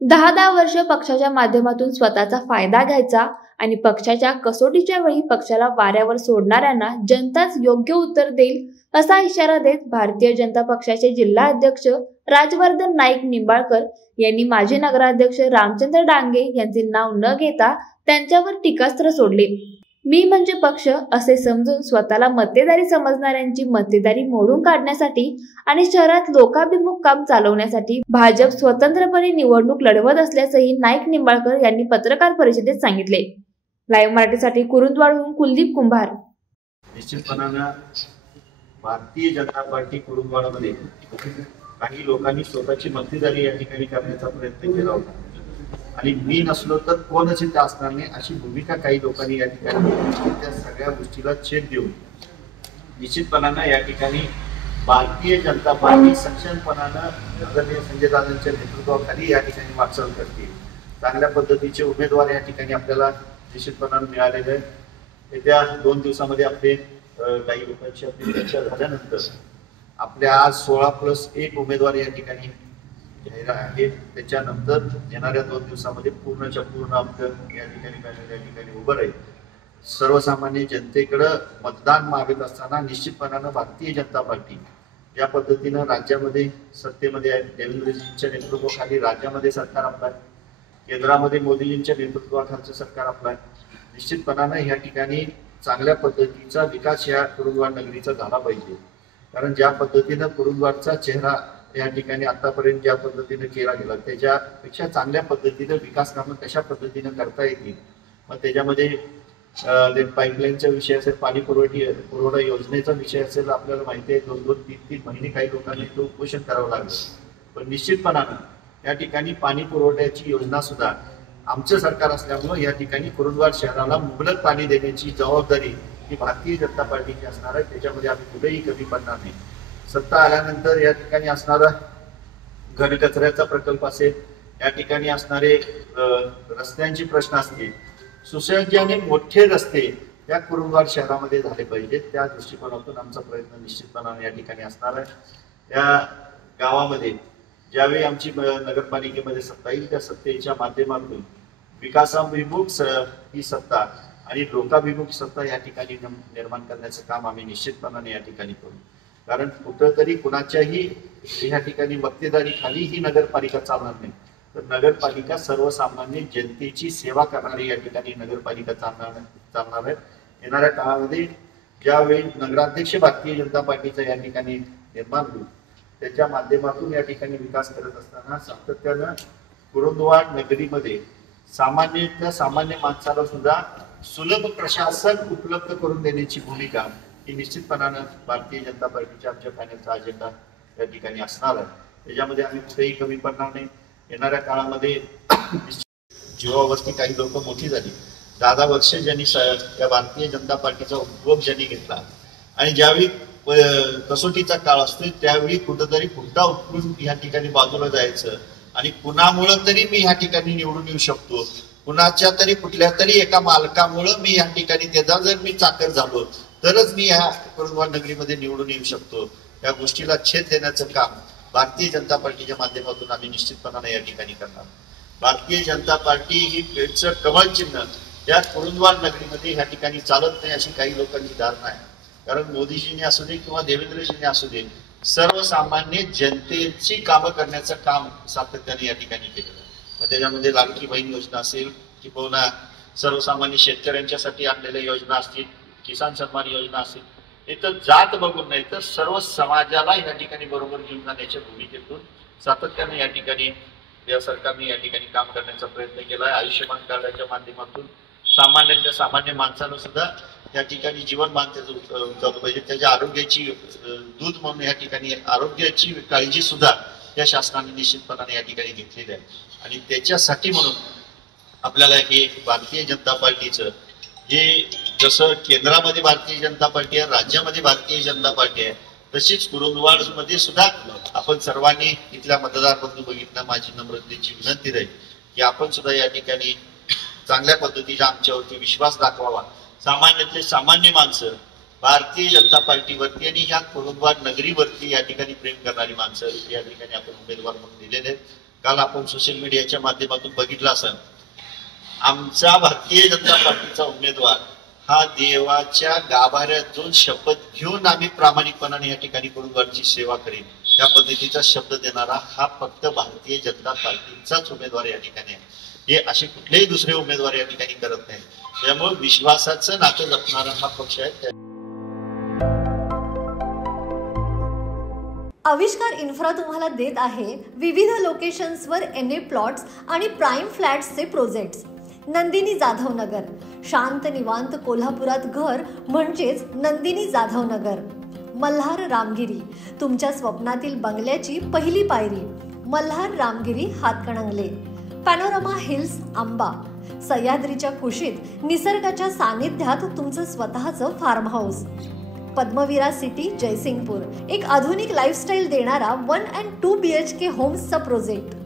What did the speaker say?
10 वर्ष पक्षाच्या माध्यमातून स्वतःचा फायदा घ्यायचा आणि पक्षाच्या कसोटीच्या वेळी पक्षाला वाऱ्यावर सोडणाऱ्यांना जनताच योग्य उत्तर देईल असा इशारा देत भारतीय जनता पक्षाचे जिल्हा अध्यक्ष राजवर्धन नाईक निंबाळकर यांनी माजी नगराध्यक्ष रामचंद्र डांगे यांचे नाव न घेता त्यांच्यावर टीकास्त्र सोडले। मी म्हणजे पक्ष असे समजून स्वतःला मत्तेदारी समजणाऱ्यांची मत्तेदारी मोडून काढण्यासाठी आणि शहरात लोकाभिमुख काम चालवण्यासाठी भाजप स्वतंत्रपणे निवडणूक लढवत असल्याचंही नाईक निंबाळकर यांनी पत्रकार परिषदेत सांगितले। लाईव्ह मराठीसाठी कुरुंदवाडहून कुलदीप कुंभार। निश्चितपणाने भारतीय जनता पार्टी कुरुंदवाडमध्ये काही लोकांनी स्वतःची मत्तेदारी या ठिकाणी करण्याचा प्रयत्न केला होता आणि मी नसलो तर कोणच इथे असणार नाही अशी भूमिका काही लोकांनी या ठिकाणी त्या सगळ्या गोष्टीला छेद देऊन निश्चितपणाने या ठिकाणी भारतीय जनता पार्टी सक्षमपणाने आदरणीय संजय दादांच्या नेतृत्वाखाली या ठिकाणी वाटचाल करते। चांगल्या पद्धतीचे उमेदवार या ठिकाणी आपल्याला निश्चितपणाने मिळालेले आहेत। येत्या 2 दिवसामध्ये आपले काही लोकांची आपली चर्चा झाल्यानंतर आपल्या आज 16+1 उमेदवार या ठिकाणी जाहीर आहेत। त्याच्यानंतर येणाऱ्या 2 दिवसामध्ये पूर्णच्या पूर्ण आपलं या ठिकाणी पॅनल या ठिकाणी उभं राहील। सर्वसामान्य जनतेकडे मतदान मागत असताना निश्चितपणाने भारतीय जनता पार्टी या पद्धतीनं राज्यामध्ये सत्तेमध्ये आहे। देवेंद्रजींच्या नेतृत्वाखाली राज्यामध्ये सरकार आपलं आहे, केंद्रामध्ये मोदीजींच्या नेतृत्वाखालचं सरकार आपलं आहे। निश्चितपणाने या ठिकाणी चांगल्या पद्धतीचा विकास या कुरुंदवाड नगरीचा झाला पाहिजे, कारण ज्या पद्धतीनं कुरुंदवाडचा चेहरा या ठिकाणी आतापर्यंत ज्या पद्धतीने केला गेला त्याच्यापेक्षा चांगल्या पद्धतीने विकास कामं कशा पद्धतीने करता येतील। मग त्याच्यामध्ये पाईपलाईनचा विषय असेल, पाणी पुरवठा योजनेचा विषय असेल, आपल्याला माहिती आहे 2-2, 3-3 महिने काही लोकांना इथं उपोषण करावं लागलं, पण निश्चितपणानं या ठिकाणी पाणी पुरवठ्याची योजना सुद्धा आमचं सरकार असल्यामुळे या ठिकाणी कुरुंदवाड शहराला मुबलक पाणी देण्याची जबाबदारी ही भारतीय जनता पार्टीची असणार आहे। त्याच्यामध्ये आम्ही कुठेही कमी पडणार नाही। सत्ता आल्यानंतर या ठिकाणी असणारा घनकचऱ्याचा प्रकल्प असेल, या ठिकाणी असणारे रस्त्यांचे प्रश्न असतील, सुसज्ज आणि मोठे रस्ते या कुरुंदवाड शहरामध्ये झाले पाहिजेत। त्या दृष्टिकोनातून आमचा प्रयत्न निश्चितपणाने या ठिकाणी असणार आहे। या गावामध्ये ज्यावेळी आमची नगरपालिकेमध्ये सत्ता येईल त्या सत्तेच्या माध्यमातून विकासाभिमुख ही सत्ता आणि लोकाभिमुख सत्ता या ठिकाणी निर्माण करण्याचं काम आम्ही निश्चितपणाने या ठिकाणी करू। कारण कुठंतरी कुणाच्याही या ठिकाणी मक्तेदारी खाली ही नगरपालिका चालणार नाही, तर नगरपालिका सर्वसामान्य जनतेची सेवा करणारी या ठिकाणी नगरपालिका चालणार आहे। येणाऱ्या काळामध्ये ज्यावेळी नगराध्यक्ष भारतीय जनता पार्टीचा या ठिकाणी निर्माण होईल त्याच्या माध्यमातून या ठिकाणी विकास करत असताना सातत्यानं कुरुंदवाड नगरीमध्ये सामान्य माणसाला सुद्धा सुलभ प्रशासन उपलब्ध करून देण्याची भूमिका ही निश्चितपणानं भारतीय जनता पार्टीच्या आमच्या पॅनलचा अजेंडा या ठिकाणी असणार आहे। त्याच्यामध्ये आम्ही कुठेही कमी पडणार नाही। येणाऱ्या काळामध्ये जीवावरती काही लोक मोठी झाली, 10 वर्ष ज्यांनी या भारतीय जनता पार्टीचा उपभोग ज्यांनी घेतला आणि ज्यावेळी कसोटीचा काळ असतो त्यावेळी कुठंतरी पुन्हा उठून या ठिकाणी बाजूला जायचं आणि कुणामुळे तरी मी या ठिकाणी निवडून येऊ शकतो, कुणाच्या तरी कुठल्या तरी एका मालकामुळे मी या ठिकाणी त्याचा जर मी चाकर झालो तरच मी या कुरुंदवाड नगरीमध्ये निवडून येऊ शकतो, या गोष्टीला छेद देण्याचं काम भारतीय जनता पार्टीच्या माध्यमातून आम्ही निश्चितपणाने या ठिकाणी करणार। भारतीय जनता पार्टी ही पेटचं कमळ चिन्ह या कुरुंदवाड नगरीमध्ये या ठिकाणी चालत नाही अशी काही लोकांची धारणा आहे। कारण मोदीजींनी असू दे किंवा देवेंद्रजींनी असू दे सर्वसामान्य जनतेची कामं करण्याचं काम सातत्याने या ठिकाणी केलेलं आहे। मग त्याच्यामध्ये लाडकी बहीण योजना असेल किंवा सर्वसामान्य शेतकऱ्यांच्यासाठी आणलेल्या योजना असतील, किसान सन्मान योजना असेल, इथं जात बघून नाही तर सर्व समाजाला या ठिकाणी बरोबर घेऊन जाण्याच्या भूमिकेतून सातत्याने या ठिकाणी या सरकारने या ठिकाणी काम करण्याचा प्रयत्न केला आहे। आयुष्यमान कार्डाच्या माध्यमातून सामान्य माणसानं सुद्धा या ठिकाणी जीवनमान त्याचं चालू पाहिजे, त्याच्या आरोग्याची दूध म्हणून या ठिकाणी आरोग्याची काळजी सुद्धा या शासनाने निश्चितपणाने या ठिकाणी घेतलेली आहे। आणि त्याच्यासाठी म्हणून आपल्याला हे भारतीय जनता पार्टीचं हे जसं केंद्रामध्ये भारतीय जनता पार्टी आहे, राज्यामध्ये भारतीय जनता पार्टी आहे, तशीच कुरुंदवाड मध्ये सुद्धा आपण सर्वांनी इथल्या मतदार बंधू बघितलं माझी नम्रतेची विनंती राहील की आपण सुद्धा या ठिकाणी चांगल्या पद्धतीचा आमच्यावरती विश्वास दाखवावा। सामान्यातले सामान्य माणसं भारतीय जनता पार्टीवरती आणि या कुरुंदवाड नगरीवरती या ठिकाणी प्रेम करणारी माणसं या ठिकाणी आपण उमेदवार म्हणून दिलेले आहेत। काल आपण सोशल मीडियाच्या माध्यमातून बघितलं असेल, आमचा भारतीय जनता पार्टीचा उमेदवार हा देवाच्या गाभाऱ्यात जाऊन शपथ घेऊन आम्ही प्रामाणिकपणाने या ठिकाणी कुरुंदवाडची सेवा करेन, त्या पद्धतीचा शब्द देणारा हा फक्त भारतीय जनता पार्टीचाच उमेदवार या ठिकाणी आहे. हे असे कुठलेही दुसरे उमेदवार या ठिकाणी करत नाही. त्यामुळे विश्वासाचं नातं जपणारा हा पक्ष आहे. आविष्कार इन्फ्रा तुम्हाला देत आहे विविध लोकेशन्सवर NA प्लॉट्स आणि प्राईम फ्लॅट्सचे प्रोजेक्ट्स. नंदिनी जाधव नगर, शांत निवांत कोल्हापुरात घर म्हणजेच नंदिनी जाधव नगर. मल्हार रामगिरी, तुमच्या स्वप्नातील बंगल्याची पहिली पायरी. मल्हार रामगिरी हातकणंगले. पॅनोरमा हिल्स आंबा, सह्याद्रीच्या कुशीत निसर्गाच्या सानिध्यात तुमचं स्वतःचं farm house. Padmavira city Jaysingpur, एक आधुनिक लाईफस्टाईल देणारा 1 and 2 BHK होम्सचा प्रोजेक्ट.